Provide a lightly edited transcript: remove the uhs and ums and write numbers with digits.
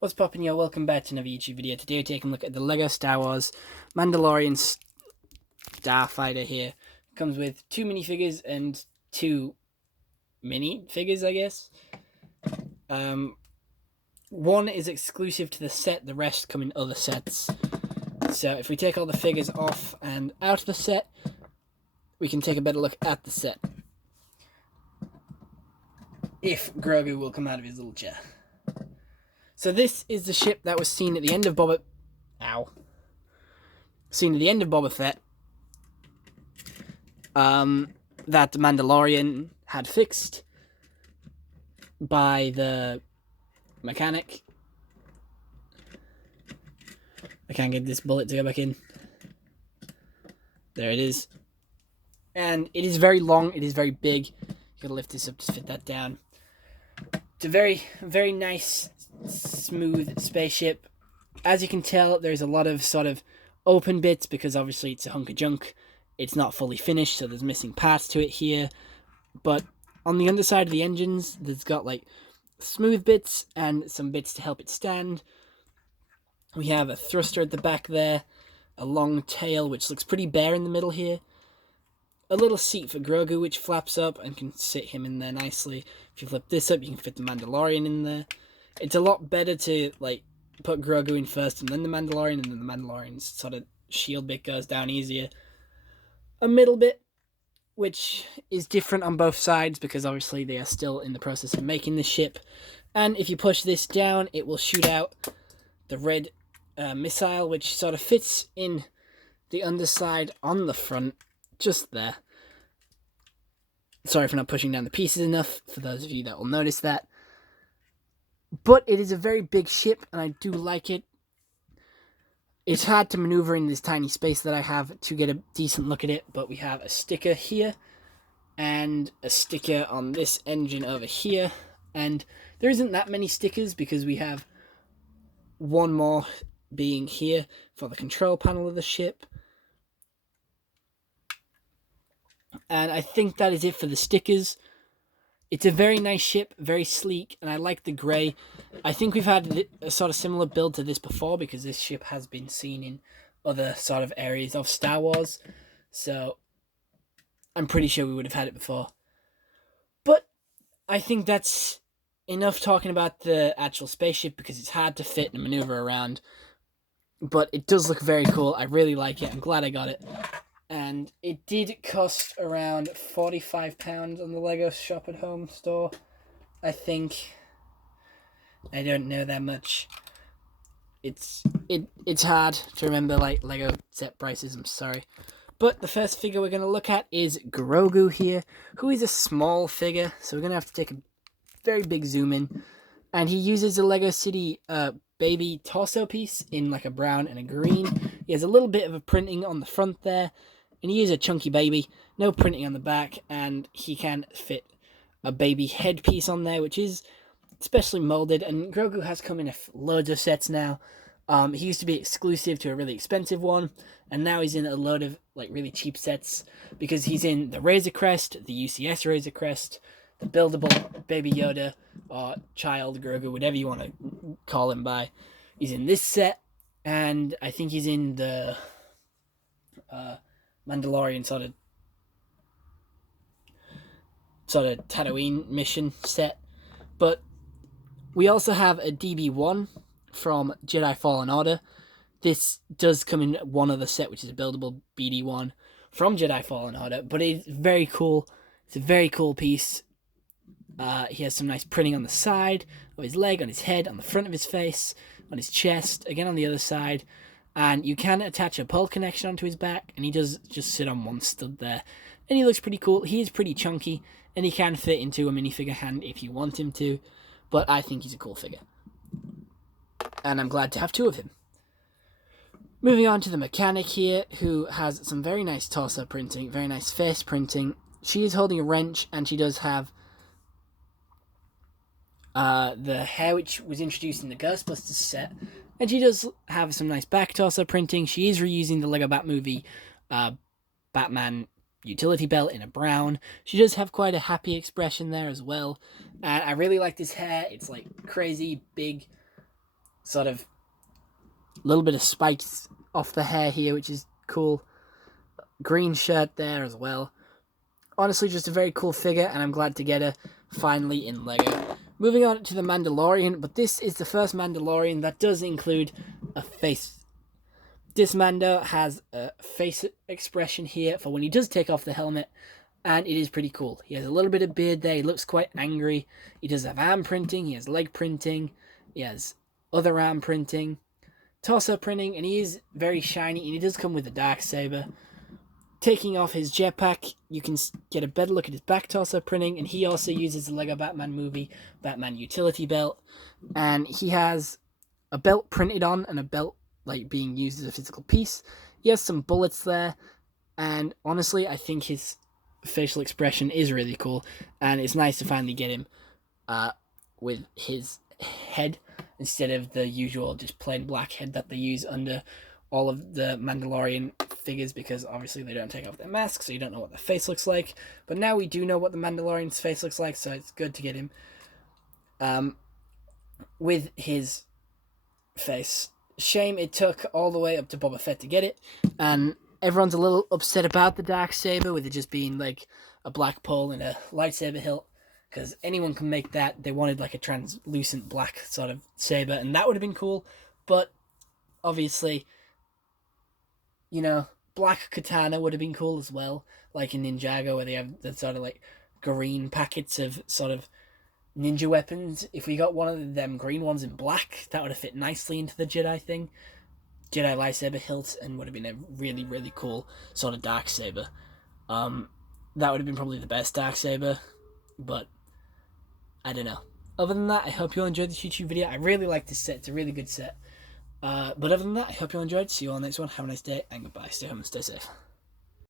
What's poppin', yo? Welcome back to another YouTube video. Today we're taking a look at the LEGO Star Wars Mandalorian Starfighter here. It comes with two minifigures and two mini figures, I guess. One is exclusive to the set, the rest come in other sets. So if we take all the figures off and out of the set, we can take a better look at the set. If Grogu will come out of his little chair. So this is the ship that was seen at the end of Seen at the end of Boba Fett. That the Mandalorian had fixed by the mechanic. I can't get this bullet to go back in. There it is. And it is very long, it is very big. You gotta lift this up to fit that down. It's a very, very nice, smooth spaceship. As you can tell, there's a lot of sort of open bits because obviously it's a hunk of junk. It's not fully finished, so there's missing parts to it here. But on the underside of the engines, there's got like smooth bits and some bits to help it stand. We have a thruster at the back there, a long tail which looks pretty bare in the middle here. A little seat for Grogu which flaps up and can sit him in there nicely. If you flip this up, you can fit the Mandalorian in there. It's a lot better to like put Grogu in first and then the Mandalorian, and then the Mandalorian's sort of shield bit goes down easier. A middle bit, which is different on both sides because obviously they are still in the process of making the ship. And if you push this down, it will shoot out the red missile, which sort of fits in the underside on the front, just there. Sorry for not pushing down the pieces enough, for those of you that will notice that. But it is a very big ship, and I do like it. It's hard to maneuver in this tiny space that I have to get a decent look at it, but we have a sticker here, and a sticker on this engine over here, and there isn't that many stickers because we have one more being here for the control panel of the ship. And I think that is it for the stickers. It's a very nice ship, very sleek, and I like the grey. I think we've had a sort of similar build to this before because this ship has been seen in other sort of areas of Star Wars. So I'm pretty sure we would have had it before. But I think that's enough talking about the actual spaceship because it's hard to fit and maneuver around. But it does look very cool. I really like it. I'm glad I got it. And it did cost around £45 on the Lego Shop at Home store, I think. I don't know that much. It's hard to remember like Lego set prices, I'm sorry. But the first figure we're going to look at is Grogu here, who is a small figure, so we're going to have to take a very big zoom in. And he uses a Lego City baby torso piece in like a brown and a green. He has a little bit of a printing on the front there. And he is a chunky baby, no printing on the back, and he can fit a baby headpiece on there, which is specially molded. And Grogu has come in loads of sets now. He used to be exclusive to a really expensive one, and now he's in a load of like really cheap sets because he's in the Razor Crest, the UCS Razor Crest, the buildable Baby Yoda or Child Grogu, whatever you want to call him by. He's in this set, and I think he's in the Mandalorian sort of Tatooine mission set. But we also have a DB1 from Jedi Fallen Order. This does come in one other set, which is a buildable BD1 from Jedi Fallen Order, but it's very cool. It's a very cool piece. He has some nice printing on the side of his leg, on his head, on the front of his face, on his chest, again on the other side. And you can attach a pole connection onto his back, and he does just sit on one stud there. And he looks pretty cool. He is pretty chunky, and he can fit into a minifigure hand if you want him to. But I think he's a cool figure. And I'm glad to have two of him. Moving on to the mechanic here, who has some very nice torso printing, very nice face printing. She is holding a wrench, and she does have the hair which was introduced in the Ghostbusters set. And she does have some nice back torso printing. She is reusing the Lego Batmovie Batman utility belt in a brown. She does have quite a happy expression there as well. And I really like this hair. It's like crazy, big, sort of little bit of spikes off the hair here, which is cool. Green shirt there as well. Honestly, just a very cool figure, and I'm glad to get her finally in Lego. Moving on to the Mandalorian, but this is the first Mandalorian that does include a face. This Mando has a face expression here for when he does take off the helmet, and it is pretty cool. He has a little bit of beard there, he looks quite angry. He does have arm printing, he has leg printing, he has other arm printing, torso printing, and he is very shiny, and he does come with a darksaber. Taking off his jetpack, you can get a better look at his back torso printing, and he also uses the Lego Batman movie Batman utility belt, and he has a belt printed on and a belt like being used as a physical piece. He has some bullets there, and honestly, I think his facial expression is really cool, and it's nice to finally get him with his head instead of the usual just plain black head that they use under all of the Mandalorian figures, because obviously they don't take off their masks, so you don't know what their face looks like. But now we do know what the Mandalorian's face looks like, so it's good to get him with his face. Shame it took all the way up to Boba Fett to get it, and everyone's a little upset about the darksaber, with it just being like a black pole and a lightsaber hilt, because anyone can make that. They wanted like a translucent black sort of saber, and that would have been cool, but obviously, you know, black katana would have been cool as well, like in Ninjago, where they have the sort of like green packets of sort of ninja weapons. If we got one of them green ones in black, that would have fit nicely into the Jedi thing. Jedi lightsaber hilt, and would have been a really, really cool sort of darksaber. That would have been probably the best darksaber, but I don't know. Other than that, I hope you all enjoyed this YouTube video. I really like this set. It's a really good set. But other than that, I hope you all enjoyed. See you all next one. Have a nice day, and goodbye. Stay home and stay safe.